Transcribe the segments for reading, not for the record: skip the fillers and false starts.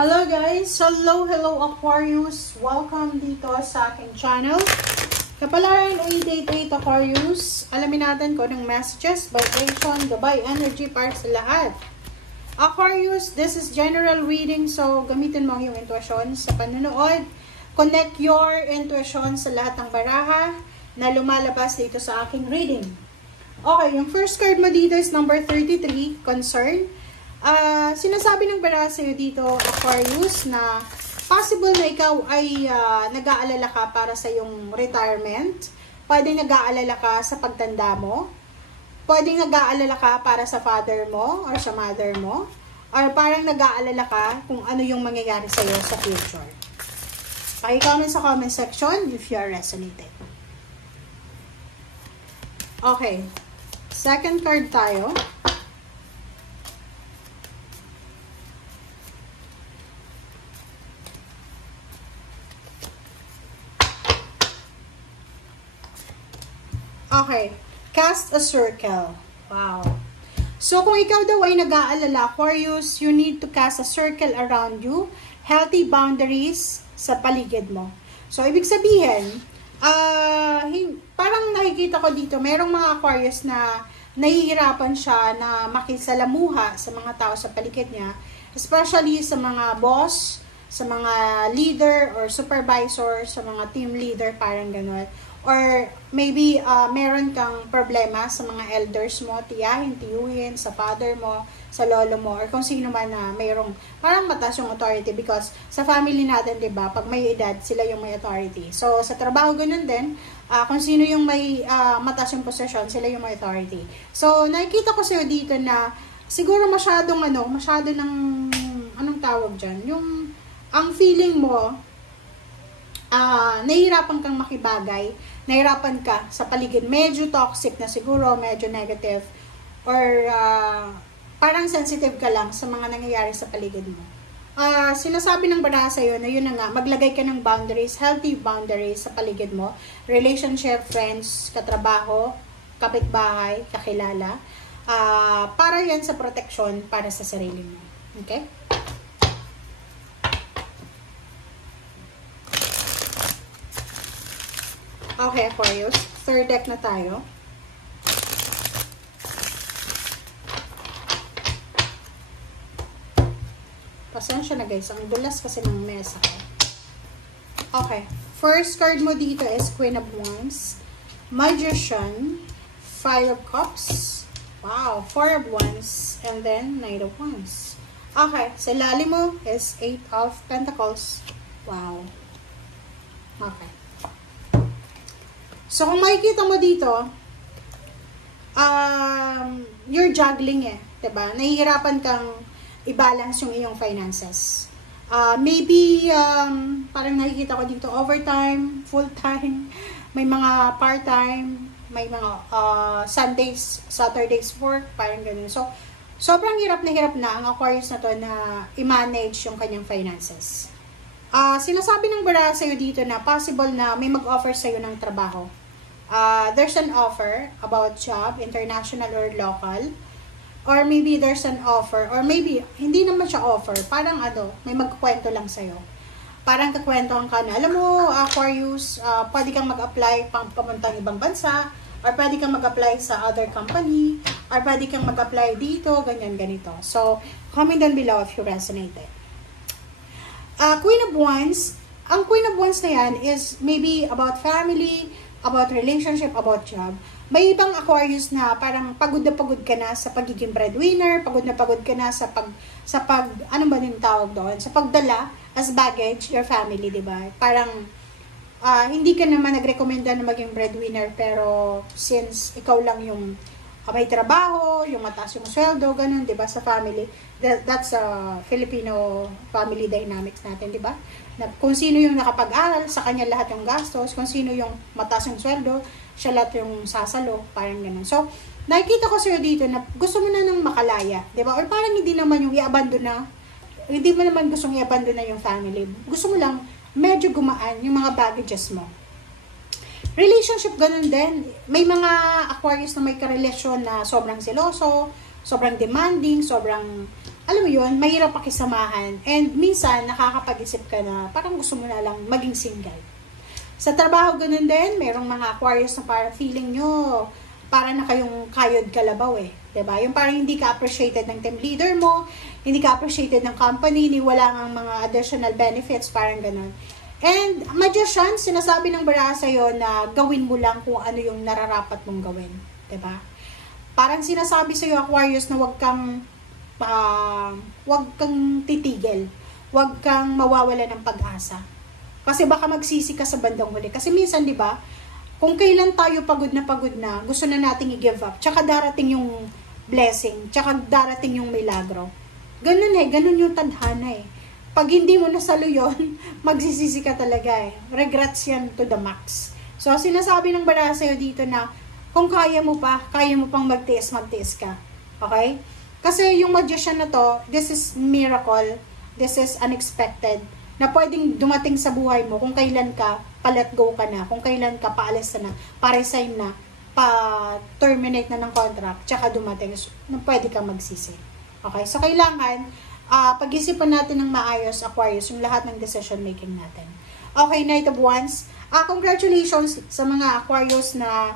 Hello guys! Hello Aquarius! Welcome dito sa aking channel. Kapalaran 888 Aquarius. Alamin natin kung anong messages, vibration, gabay, energy para sa lahat. Aquarius, this is general reading, so gamitin mo ang iyong intuition sa panonood. Connect your intuition sa lahat ng baraha na lumalabas dito sa aking reading. Okay, yung first card mo dito is number 33, concern. Sinasabi ng baraha sa'yo dito, Aquarius, na possible na ikaw ay nag-aalala ka para sa iyong retirement. Pwedeng nag-aalala ka sa pagtanda mo. Pwedeng nag-aalala ka para sa father mo or sa mother mo. Or parang nag-aalala ka kung ano yung mangyayari sa'yo sa future. Paki-comment sa comment section if you are resonating. Okay. Second card tayo. Okay. Cast a circle. Wow. So, kung ikaw daw ay nag-aalala, Aquarius, you need to cast a circle around you. Healthy boundaries sa paligid mo. So, ibig sabihin, parang nakikita ko dito, merong mga Aquarius na nahihirapan siya na makisalamuha sa mga tao sa paligid niya. Especially sa mga boss, sa mga leader or supervisor, sa mga team leader, parang gano'n. Or maybe meron kang problema sa mga elders mo, tiyahin, tiyuhin, sa father mo, sa lolo mo, or kung sino man na mayroong parang mataas yung authority because sa family natin, 'di ba, pag may edad, sila yung may authority. So sa trabaho ganun din, kung sino yung may mataas yung posisyon, sila yung may authority. So nakikita ko sa'yo dito na siguro masyado ng anong tawag diyan, yung ang feeling mo nahihirapan kang makibagay, nahihirapan ka sa paligid, medyo toxic na siguro, medyo negative, or parang sensitive ka lang sa mga nangyayari sa paligid mo. Sinasabi ng baraha sa'yo na yun na nga, maglagay ka ng boundaries, healthy boundaries sa paligid mo, relationship, friends, katrabaho, kapitbahay, kakilala, para yan sa protection para sa sarili mo. Okay? Okay, Aquarius. Third deck na tayo. Pasensya na guys. Ang dulas kasi ng mesa ko. Okay. First card mo dito is Queen of Wands, Magician, Five of Cups, wow, Four of Wands, and then Knight of Wands. Okay. Sa lalim mo is Eight of Pentacles. Wow. Okay. So, kung makikita mo dito, you're juggling diba? Nahihirapan kang i-balance yung iyong finances. Maybe, parang nakikita ko dito, overtime, full-time, may mga part-time, may mga Sundays, Saturdays work, parang ganun. So, sobrang hirap na ang Aquarius na to na i-manage yung kanyang finances. Sinasabi ng baraha sa'yo dito na possible na may mag-offer sa'yo ng trabaho. There's an offer about job, international or local. Or maybe there's an offer, or maybe hindi naman siya offer, parang may magkwento lang sa'yo. Parang kakwentohan ka na, alam mo, Aquarius, pwede kang mag-apply pamuntang ibang bansa, or pwede kang mag-apply sa other company, or pwede kang mag-apply dito, ganyan, ganito. So, comment down below if you resonated. Queen of Wands, ang Queen of Wands na yan is maybe about family, about relationship, about job. May ibang Aquarius na parang pagod ka na sa pagiging breadwinner, pagod ka na sa ano ba yung tawag doon? Sa pagdala as baggage, your family, di ba? Parang, hindi ka naman nagrekomenda na maging breadwinner, pero since ikaw lang yung may trabaho, yung mataas yung sweldo, ganun, di ba, sa family. That's a Filipino family dynamics natin, di ba? Na kung sino yung nakapag-aral, sa kanya lahat yung gastos, kung sino yung mataas yung sweldo, siya lahat yung sasalo, parang ganun. So, nakikita ko sa'yo dito na gusto mo na nang makalaya, di ba? Or parang hindi naman yung i-abandon na, hindi mo naman gustong i-abandon na yung family. Gusto mo lang medyo gumaan yung mga baggages mo. Relationship, ganun din. May mga Aquarius na may karelasyon na sobrang seloso, sobrang demanding, sobrang alam mo yun, mahirap pakisamahan. And minsan, nakakapag-isip ka na parang gusto mo na lang maging single. Sa trabaho, ganun din. Merong mga Aquarius na parang feeling nyo, para na kayong kayod kalabaw eh. Diba? Yung parang hindi ka appreciated ng team leader mo, hindi ka appreciated ng company, ni wala ngang mga additional benefits, parang ganun. And Magician, sinasabi ng bara sa'yo na gawin mo lang kung ano yung nararapat mong gawin. Diba? Parang sinasabi sa'yo, Aquarius, na wag kang titigil. Wag kang mawawala ng pag-asa. Kasi baka magsisi ka sa bandang huli. Kasi minsan, di ba, kung kailan tayo pagod na, gusto na nating i-give up. Tsaka darating yung blessing. Tsaka darating yung milagro. Ganun yung tadhana eh. Pag hindi mo nasalo yun, magsisisi ka talaga eh. Regrets yan to the max. So, sinasabi ng bara sa'yo dito na, kung kaya mo pang magtiis ka. Okay? Kasi yung Magician na to, this is miracle, this is unexpected, na pwedeng dumating sa buhay mo kung kailan ka pa-let go ka na, kung kailan ka paalis na, pa-resign na, pa-terminate na ng contract, tsaka dumating, na pwede ka magsisi. Okay? So, kailangan, pag-isipan natin ng maayos, Aquarius, yung lahat ng decision making natin. Okay, Knight of Wands. Congratulations sa mga Aquarius na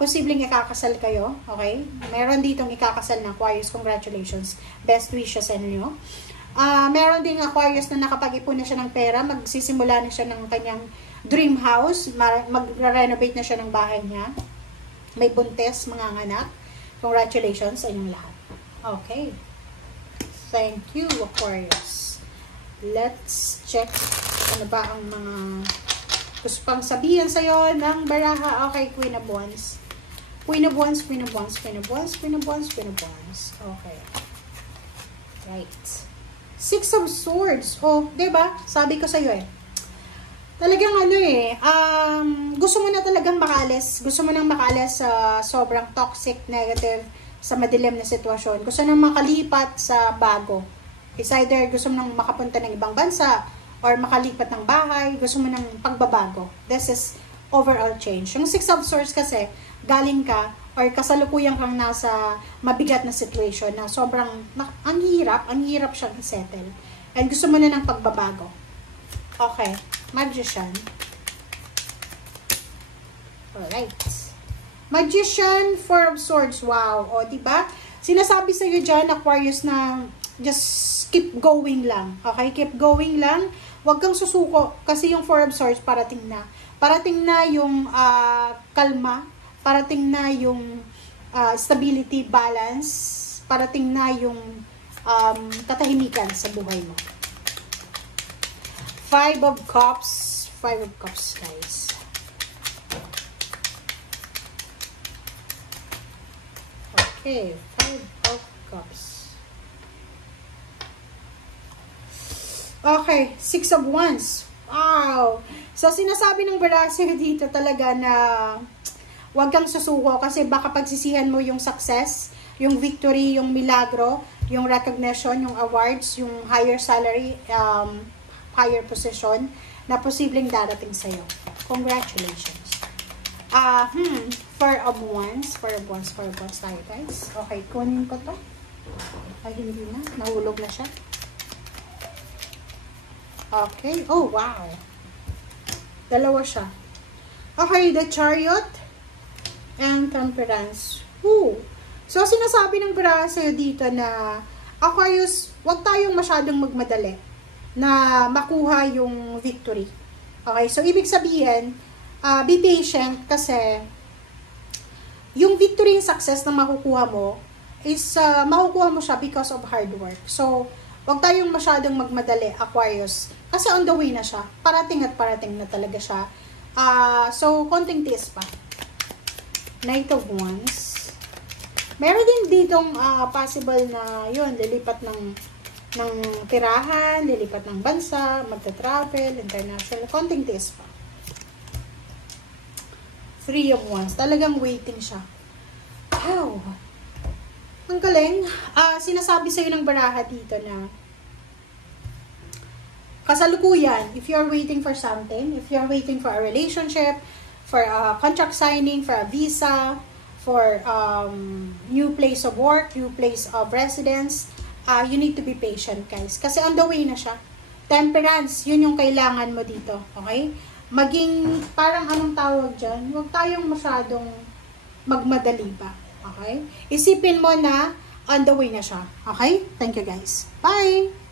posibleng ikakasal kayo, okay? Meron ditong ikakasal na Aquarius, congratulations. Best wishes sa inyo. Meron ding Aquarius na nakapag-ipon na siya ng pera, magsisimula na siya ng kanyang dream house, mag-renovate na siya ng bahay niya. May buntes, mga anak. Congratulations sa inyong lahat. Okay. Thank you, Aquarius. Let's check ano ba ang mga gusto pang sabihin sa'yo ng baraha. Okay, Queen of Wands. Queen of Wands, Queen of Wands, Queen of Wands, Queen of Wands, Queen of Wands. Okay. Right. Six of Swords. Oh, diba? Sabi ko sa'yo eh. Talagang ano eh, gusto mo na talagang makalis. Gusto mo nang makalis sa sobrang toxic, negative, sa madilim na sitwasyon. Gusto nang makalipat sa bago. It's either gusto mo nang makapunta ng ibang bansa, or makalipat ng bahay, gusto mo ng pagbabago. This is overall change. Yung Six of Swords kasi, galing ka, or kasalukuyan kang nasa mabigat na situation na sobrang, ang hirap siyang i-settle. And gusto mo na ng pagbabago. Okay, Magician. Alright. Magician, Four of Swords. Wow. O, diba? Sinasabi sa'yo dyan, Aquarius, na just keep going lang. Okay? Keep going lang. Huwag kang susuko. Kasi yung Four of Swords, parating na. Parating na yung kalma. Parating na yung stability, balance. Parating na yung katahimikan sa buhay mo. Five of Cups. Five of Cups, guys. Okay. Five of Cups. Okay, Six of Wands. Wow! So, sinasabi ng Barasir dito talaga na huwag kang susuko kasi baka pagsisihan mo yung success, yung victory, yung milagro, yung recognition, yung awards, yung higher salary, higher position na posibleng darating sa'yo. Congratulations. Four of Wands. Four of Wands, Four of Wands tayo, guys. Okay, kunin ko to. Ay, hindi na. Nahulog na siya. Okay. Oh, wow. Dalawa siya. Okay, the Chariot and Temperance. Ooh. So, sinasabi ng bara sa'yo dito na Aquarius, huwag tayong masyadong magmadali na makuha yung victory. Okay, so ibig sabihin, be patient kasi yung victory and success na makukuha mo is makukuha mo siya because of hard work. So, huwag tayong masyadong magmadali, Aquarius. Kasi on the way na siya. Parating at parating na talaga siya. So, konting tiis pa. Knight of Wands. Meron din ditong possible na yun, lilipat ng tirahan, lilipat ng bansa, magta-travel, international. Konting tiis pa. Three of Wands. Talagang waiting siya. Wow! Ang galing. Sinasabi sa'yo ng baraha dito na kasalukuyan, if you're waiting for something, if you're waiting for a relationship, for a contract signing, for a visa, for new place of work, new place of residence, you need to be patient, guys. Kasi on the way na siya. Temperance, yun yung kailangan mo dito. Okay? Maging, parang anong tawag dyan? Huwag tayong masyadong magmadali ba. Okay? Isipin mo na on the way na siya. Okay? Thank you, guys. Bye!